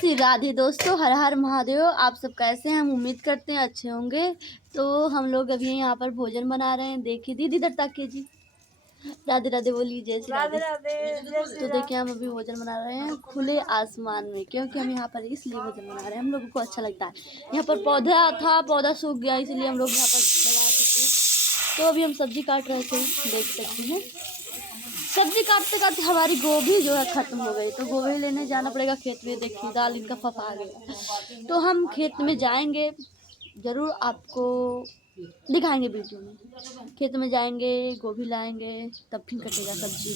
श्री राधे दोस्तों, हर हर महादेव। आप सब कैसे हैं? हम उम्मीद करते हैं अच्छे होंगे। तो हम लोग अभी यहाँ पर भोजन बना रहे हैं। देखिए दीदी इधर ताकिए जी। राधे राधे बोलिए, जय श्री राधे। तो देखिए हम अभी भोजन बना रहे हैं खुले आसमान में, क्योंकि हम यहाँ पर इसलिए भोजन बना रहे हैं, हम लोगों को अच्छा लगता है। यहाँ पर पौधा था, पौधा सूख गया, इसलिए हम लोग यहाँ पर लगा सकते हैं। तो अभी हम सब्जी काट रहे थे, देख सकते हैं। सब्जी काटते काटते हमारी गोभी जो है खत्म हो गई, तो गोभी लेने जाना पड़ेगा खेत में। देखिए दाल इनका फफा गया, तो हम खेत में जाएंगे, ज़रूर आपको दिखाएंगे वीडियो में। खेत में जाएंगे, गोभी लाएंगे, तब फिर कटेगा सब्जी।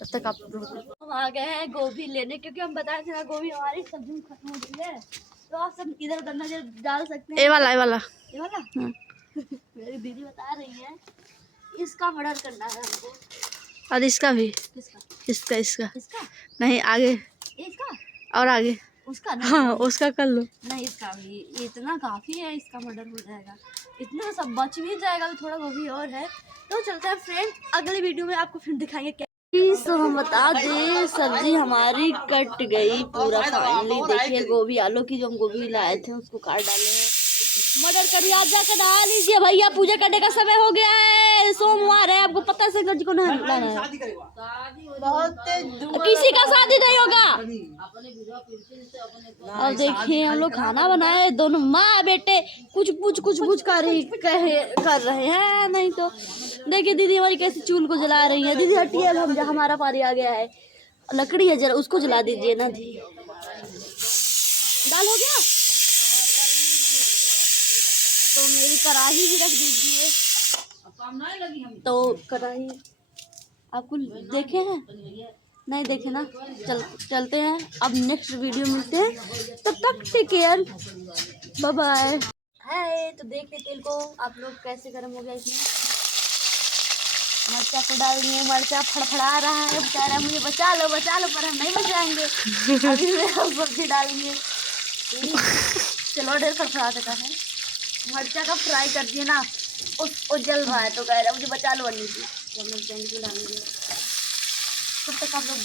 तब तक आप लोग हम आ गए हैं गोभी लेने, क्योंकि हम बताए थे ना गोभी हमारी सब्जी में खत्म हो गई है। तो आप सब इधर उधर नजर डाल सकते हैं। ये वाला हाँ। मेरी दीदी बता रही है इसका मर्डर करना है हमको। और इसका भी। किसका? इसका नहीं, आगे इसका और आगे उसका नहीं। हाँ, उसका कर लो। नहीं, इसका भी इतना काफ़ी है, इसका मर्डर हो जाएगा, इतना सब बच भी जाएगा। अभी थोड़ा वो भी और है। तो चलते हैं फ्रेंड, अगले वीडियो में आपको फिर दिखाएंगे क्या। तो हम बता दें सब्जी हमारी कट गई पूरा फाइनली। देखिए गोभी आलू की जो हम गोभी लाए थे उसको काट डाले हैं। मर्डर करिए, आज जाकर डाल लीजिए भैया, पूजा करने का समय हो गया है, सोमवार है, आपको पता है शंकर जी को नहीं बुलाना है। किसी का शादी नहीं होगा। और देखिए हम लोग खाना बनाए, दोनों माँ बेटे कुछ कर रहे हैं। नहीं तो देखिए दीदी हमारी कैसे चूल को जला रही है। दीदी हटिए, अब हम हमारा पारी आ गया है। लकड़ी है, जरा उसको जला दीजिए ना दी। दाल हो गया तो मेरी कढ़ाई भी रख दीजिए। तो कढ़ाई आपको देखे हैं? नहीं देखे ना? चलते हैं, अब नेक्स्ट वीडियो मिलते हैं, तब तक टेक केयर, बाय बाय। है तो देखिए तेल को आप लोग कैसे गर्म हो गया। इसमें मिर्चा को डाल दिए, मिर्चा फड़फड़ा रहा है, बेचारा मुझे बचा लो पर हम नहीं बचाएंगे। अभी हम सब्जी डालेंगे। चलो ढेर फड़फड़ा देता है, मिर्चा का फ्राई कर दिए ना, वो जल रहा है तो कह रहा मुझे बचा लो अन्नी से। तो हम लोग डालेंगे, तब तक आप लोग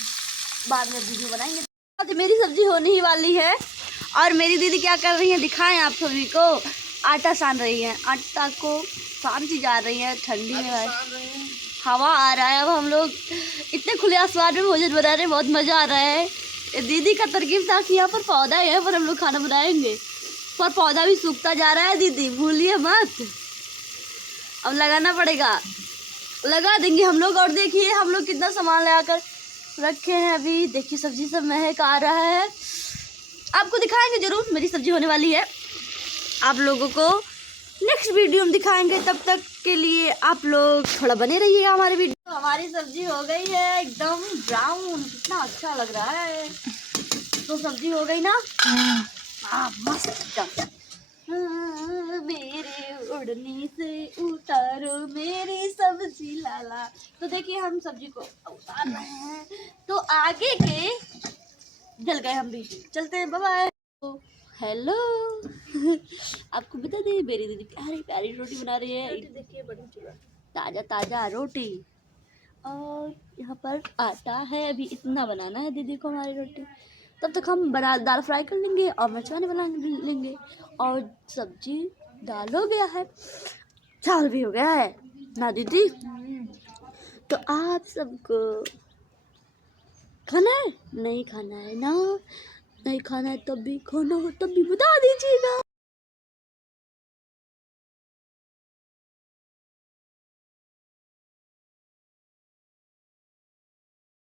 बाद में वीडियो बनाएंगे। तो मेरी सब्जी होने ही वाली है, और मेरी दीदी क्या कर रही है दिखाएं आप सभी को। आटा सान रही है, आटा को सानती जा रही है, ठंडी में हवा आ रहा है। अब हम लोग इतने खुले आसमान में भोजन बना रहे हैं, बहुत मज़ा आ रहा है। दीदी का तरकीब था कि यहाँ पर पौधा है, पर हम लोग खाना बनाएंगे, पर पौधा भी सूखता जा रहा है। दीदी भूलिए मत, अब लगाना पड़ेगा, लगा देंगे हम लोग। और देखिए हम लोग कितना सामान लगाकर रखे हैं। अभी देखिए सब्जी सब महक आ रहा है, आपको दिखाएंगे जरूर। मेरी सब्जी होने वाली है, आप लोगों को नेक्स्ट वीडियो में दिखाएंगे। तब तक के लिए आप लोग थोड़ा बने रहिएगा हमारे वीडियो। तो हमारी सब्जी हो गई है एकदम ब्राउन, कितना अच्छा लग रहा है। तो सब्जी हो गई ना? हाँ मस्त एकदम। मेरे उड़ने से उतारो मेरी सब्जी लाला। तो देखिए हम सब्जी को उतार रहे हैं, तो आगे के जल गए हम भी। चलते हैं, बाय बाय। हेलो आपको बता दें मेरी दीदी प्यारी प्यारी रोटी बना रही है। देखिए बड़ी ताज़ा ताज़ा रोटी, और यहाँ पर आटा है, अभी इतना बनाना है दीदी को हमारी रोटी। तब तक हम दाल फ्राई कर लेंगे और मछली बना लेंगे, और सब्जी दाल हो गया है, चावल भी हो गया है ना दीदी। तो आप सबको खाना है? नहीं खाना है ना? नहीं खाना है तब भी खाना हो तब भी बता दीजिए।